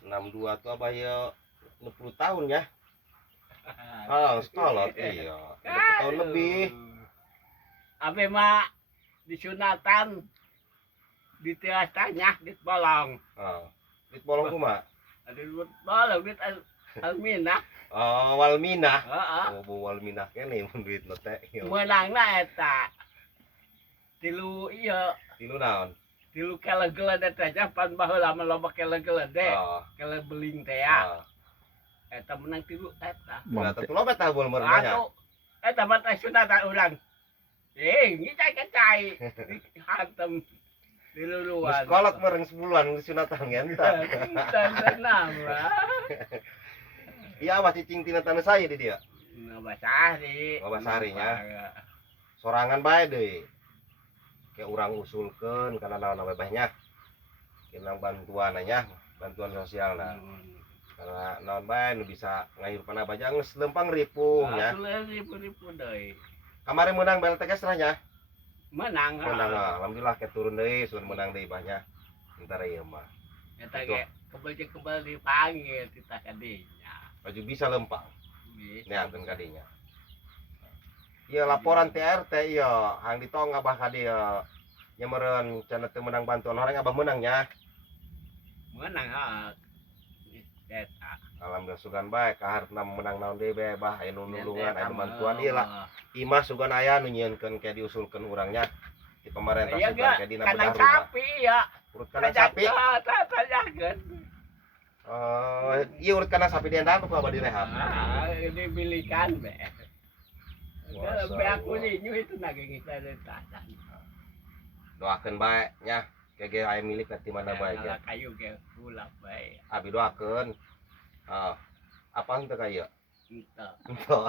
1962 tuh abah ya 60 tahun ya. Sekolot iya. 20 tahun lebih. Abe mah disunatan di teras tanya di bolong. Di bolong kumaha? Di bolong di Almina. Walminah. Heeh. Bu Walminah kene mun duit teh. Menangna eta. Tilu iya. Tilu naon? Tilu kele-gelede teh pan baheula mah loba kele-gelede. Kele beling teh ya. Eta menang tilu eta. Berarti tuh loba tah beul meurnya. Eta mah teh sunatan urang. Ngicai-ngicai hantem di luluan. Sekolot mereng 10-an sunatan ngenta. Tenang lah. Iya abah cicing tina tanah saya di dia. Ngabasari. Ngabasarinya. Sorangan bae deui. Kayak urang usulkeun kana naon babehnya. Kinang bantuannya, bantuan sosialna. Karena naon bae nu bisa ngahirpan abah geus lempang ripuh nya. Ripuh-ripuh deui. Kamari menang BLTK serahnya. Menang. Alhamdulillah ke turun deui, sun menang deui banyak. Entar ieu mah. Eta ge kebal dipanggil kita kadinya. Baju bisa lempang. Neankeun kadinya. Ieu laporan TRT ieu hang ditong abah ka dieu. Nya meureun cenah teu menang bantuan orang abah menang nya. Menang eta. Alhamdulillah sugan bae kaharepna menang naon deui bae bah aya nu nulungan aya bantuan ieu lah. Imah sugan aya nu nyieunkeun kayak diusulkeun urangnya di pemerintah sugan kayak dina bedah rumah. Sapi ya. Urut kandang sapi. Tanyakeun. Iya urut kandang sapi di endang apa direhab? Dibilikan be. Be aku nyu itu naging kita Doakeun bae nya kege aya milik ti mana bae ge. Kayu ge ulah bae. Abi doakeun. Apa henteu ka ieu? Henteu. Henteu.